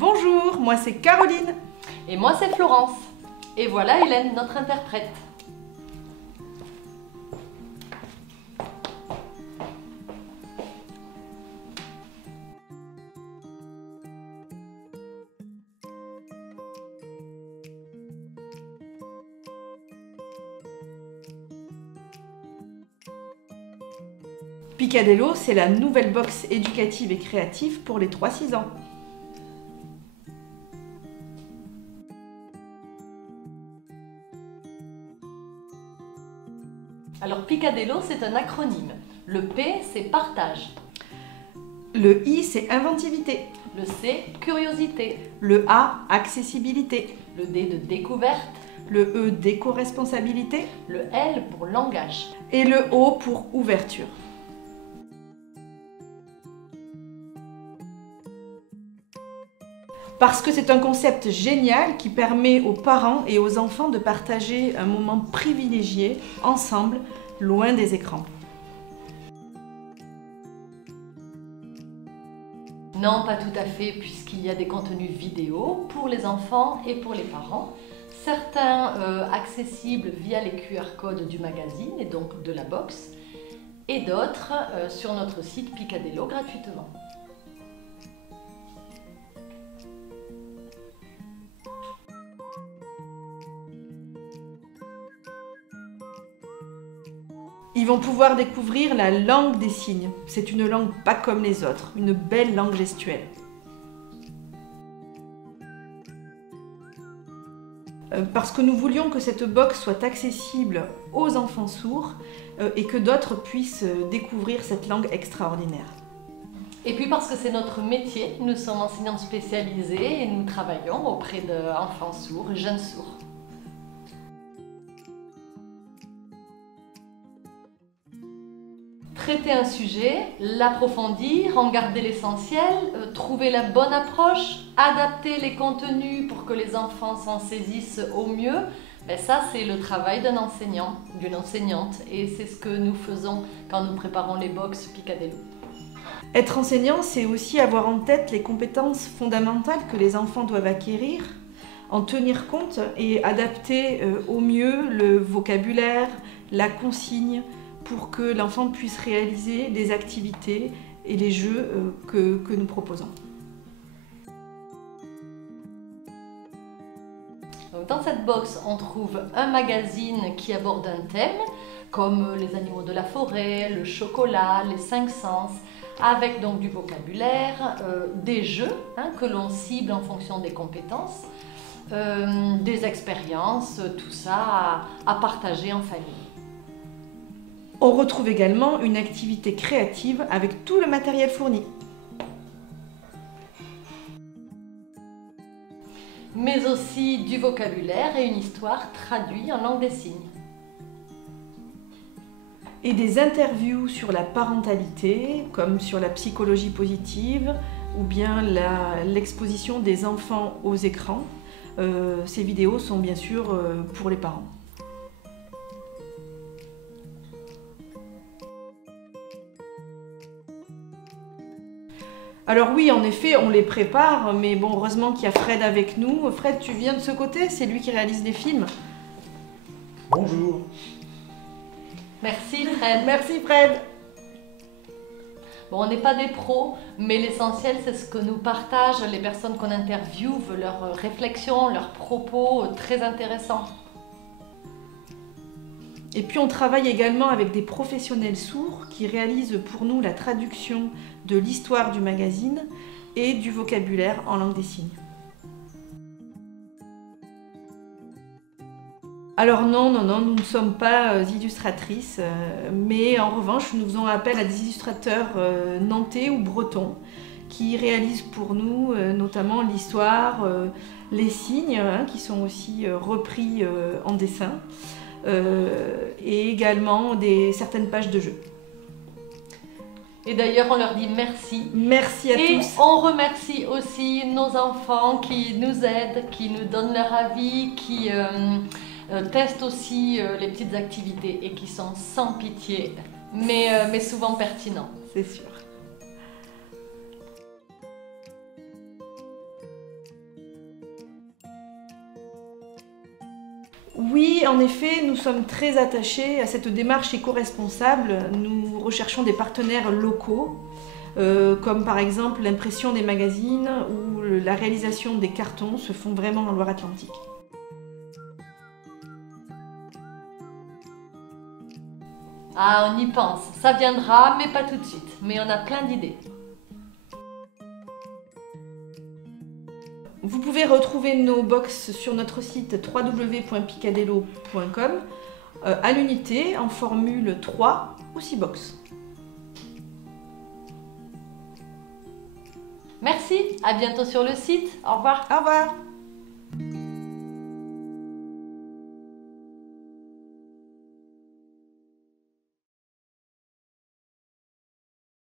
Bonjour, moi c'est Caroline. Et moi c'est Florence. Et voilà Hélène, notre interprète. Picadelo, c'est la nouvelle box éducative et créative pour les 3-6 ans. Alors Picadelo, c'est un acronyme. Le P, c'est partage. Le I, c'est inventivité. Le C, curiosité. Le A, accessibilité. Le D de découverte. Le E, d'éco-responsabilité. Le L pour langage. Et le O pour ouverture. Parce que c'est un concept génial qui permet aux parents et aux enfants de partager un moment privilégié, ensemble, loin des écrans. Non, pas tout à fait, puisqu'il y a des contenus vidéo pour les enfants et pour les parents. Certains accessibles via les QR codes du magazine et donc de la box, et d'autres sur notre site Picadelo gratuitement. Ils vont pouvoir découvrir la langue des signes. C'est une langue pas comme les autres, une belle langue gestuelle. Parce que nous voulions que cette box soit accessible aux enfants sourds et que d'autres puissent découvrir cette langue extraordinaire. Et puis parce que c'est notre métier, nous sommes enseignants spécialisés et nous travaillons auprès d'enfants sourds et jeunes sourds. Traiter un sujet, l'approfondir, en garder l'essentiel, trouver la bonne approche, adapter les contenus pour que les enfants s'en saisissent au mieux, ça c'est le travail d'un enseignant, d'une enseignante, et c'est ce que nous faisons quand nous préparons les box Picadelo. Être enseignant, c'est aussi avoir en tête les compétences fondamentales que les enfants doivent acquérir, en tenir compte et adapter au mieux le vocabulaire, la consigne, pour que l'enfant puisse réaliser les activités et les jeux que nous proposons. Dans cette box, on trouve un magazine qui aborde un thème, comme les animaux de la forêt, le chocolat, les 5 sens, avec donc du vocabulaire, des jeux que l'on cible en fonction des compétences, des expériences, tout ça à partager en famille. On retrouve également une activité créative avec tout le matériel fourni. Mais aussi du vocabulaire et une histoire traduite en langue des signes. Et des interviews sur la parentalité, comme sur la psychologie positive, ou bien l'exposition des enfants aux écrans. Ces vidéos sont bien sûr pour les parents. Alors oui, en effet, on les prépare, mais bon, heureusement qu'il y a Fred avec nous. Fred, tu viens de ce côté, c'est lui qui réalise les films. Bonjour. Merci Fred. Merci Fred. Bon, on n'est pas des pros, mais l'essentiel c'est ce que nous partagent les personnes qu'on interviewe, leurs réflexions, leurs propos très intéressants. Et puis on travaille également avec des professionnels sourds qui réalisent pour nous la traduction de l'histoire du magazine et du vocabulaire en langue des signes. Alors non, nous ne sommes pas illustratrices, mais en revanche nous faisons appel à des illustrateurs nantais ou bretons qui réalisent pour nous notamment l'histoire, les signes qui sont aussi repris en dessin. Et également certaines pages de jeu. Et d'ailleurs, on leur dit merci. Merci à tous. Et on remercie aussi nos enfants qui nous aident, qui nous donnent leur avis, qui testent aussi les petites activités et qui sont sans pitié, mais souvent pertinents. C'est sûr. Oui, en effet, nous sommes très attachés à cette démarche éco-responsable. Nous recherchons des partenaires locaux, comme par exemple l'impression des magazines ou la réalisation des cartons se font vraiment en Loire-Atlantique. Ah, on y pense, ça viendra, mais pas tout de suite. Mais on a plein d'idées. Vous pouvez retrouver nos box sur notre site www.picadello.com à l'unité en formule 3 ou 6 box. Merci, à bientôt sur le site. Au revoir. Au revoir!